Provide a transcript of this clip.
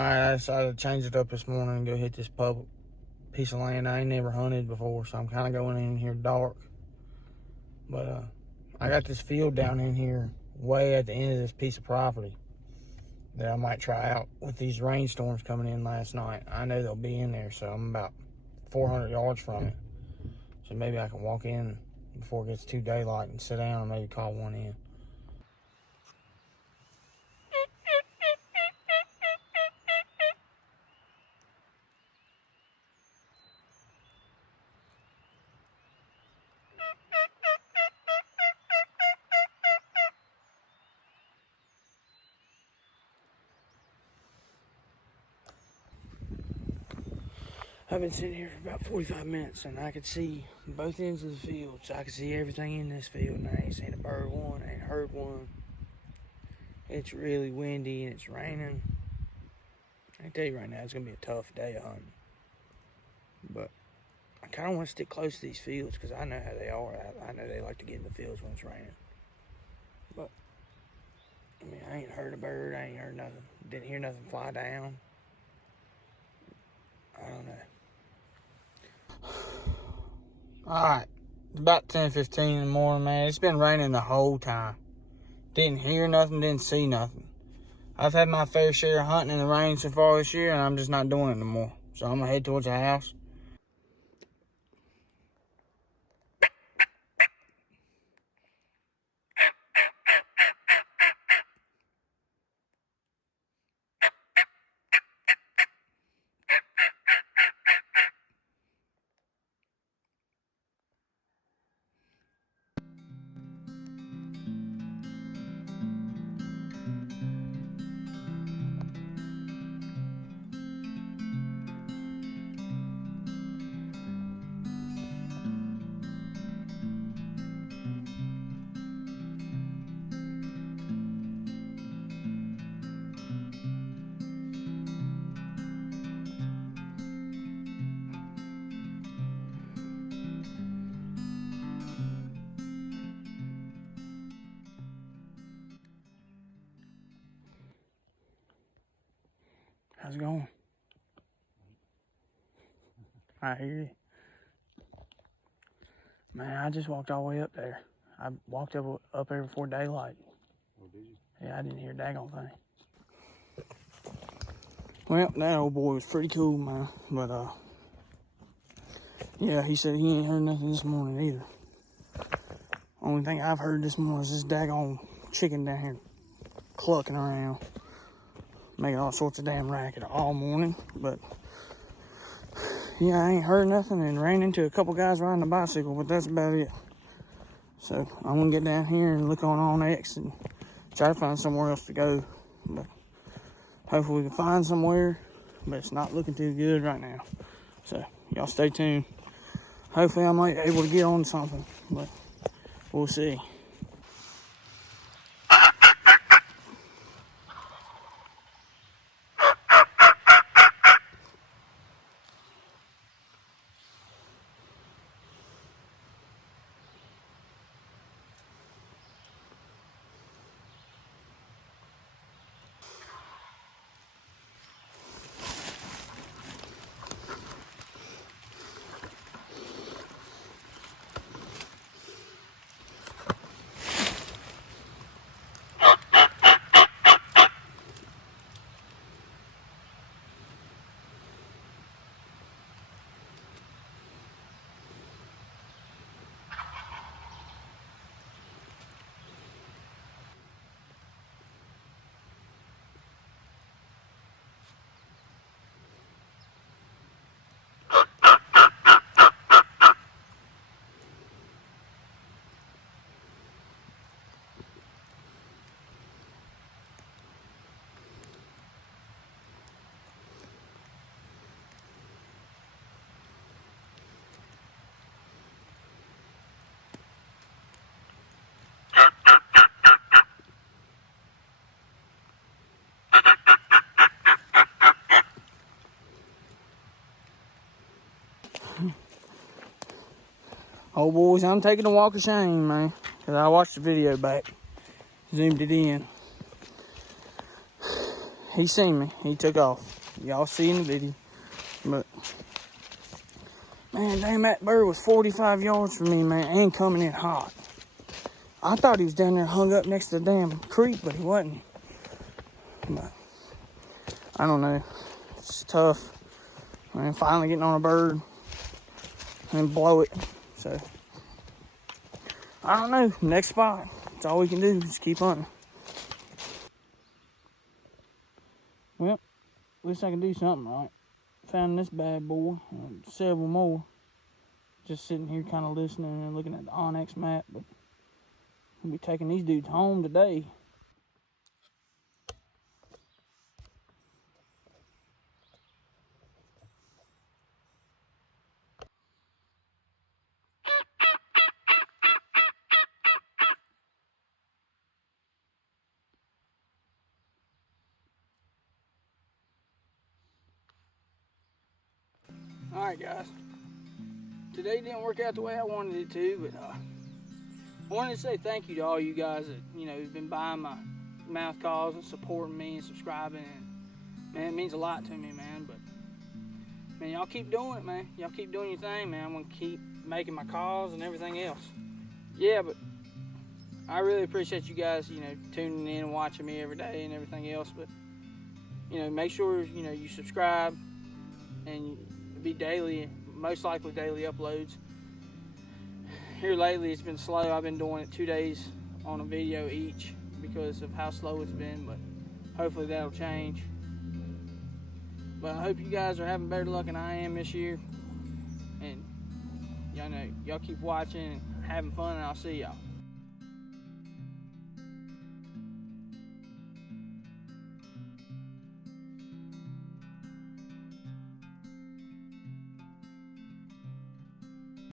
I decided to change it up this morning and go hit this public piece of land I ain't never hunted before, so I'm kind of going in here dark. But I got this field down in here way at the end of this piece of property that I might try out with these rainstorms coming in last night. I know they'll be in there, so I'm about 400 yards from it. So maybe I can walk in before it gets too daylight and sit down and maybe call one in. I've been sitting here for about 45 minutes and I could see both ends of the field. So I could see everything in this field and I ain't seen a bird one, I ain't heard one. It's really windy and it's raining. I can tell you right now, it's gonna be a tough day of hunting. But I kind of want to stick close to these fields because I know how they are. I know they like to get in the fields when it's raining. But, I mean, I ain't heard a bird, I ain't heard nothing. Didn't hear nothing fly down. I don't know. Alright, it's about 10:15 in the morning, man. It's been raining the whole time. Didn't hear nothing, didn't see nothing. I've had my fair share of hunting in the rain so far this year, and I'm just not doing it no more. So I'm gonna head towards the house. How's it going? I hear you. Man, I just walked all the way up there. I walked up there before daylight. Oh, did you? Yeah, I didn't hear a daggone thing. Well, that old boy was pretty cool, man. But, yeah, he said he ain't heard nothing this morning either. Only thing I've heard this morning is this daggone chicken down here clucking around, making all sorts of damn racket all morning. But, yeah, I ain't heard nothing and ran into a couple guys riding a bicycle, but that's about it. So, I'm gonna get down here and look on X and try to find somewhere else to go. But hopefully we can find somewhere, but it's not looking too good right now. So, y'all stay tuned. Hopefully I might be able to get on something, but we'll see. Oh boys, I'm taking a walk of shame, man, because I watched the video back, zoomed it in. he seen me. He took off. Y'all see in the video. But, man, damn, that bird was 45 yards from me, man, and coming in hot. I thought he was down there hung up next to the damn creek, but he wasn't. But, I don't know. It's tough. Man, finally getting on a bird and blow it. So, I don't know. Next spot. That's all we can do. Just keep hunting. Well, at least I can do something right. Found this bad boy. Several more. Just sitting here kind of listening and looking at the Onyx map. But we'll be taking these dudes home today. Alright guys, today didn't work out the way I wanted it to, but I wanted to say thank you to all you guys that, who've been buying my mouth calls and supporting me and subscribing, and man, it means a lot to me, man. But man, y'all keep doing it, man. Y'all keep doing your thing, man. I'm gonna keep making my calls and everything else. Yeah, but I really appreciate you guys, tuning in and watching me every day and everything else. But make sure you subscribe and be daily, most likely daily uploads. Here lately it's been slow. I've been doing it 2 days on a video each because of how slow it's been, but hopefully that'll change. But I hope you guys are having better luck than I am this year, and y'all keep watching and having fun, and I'll see y'all.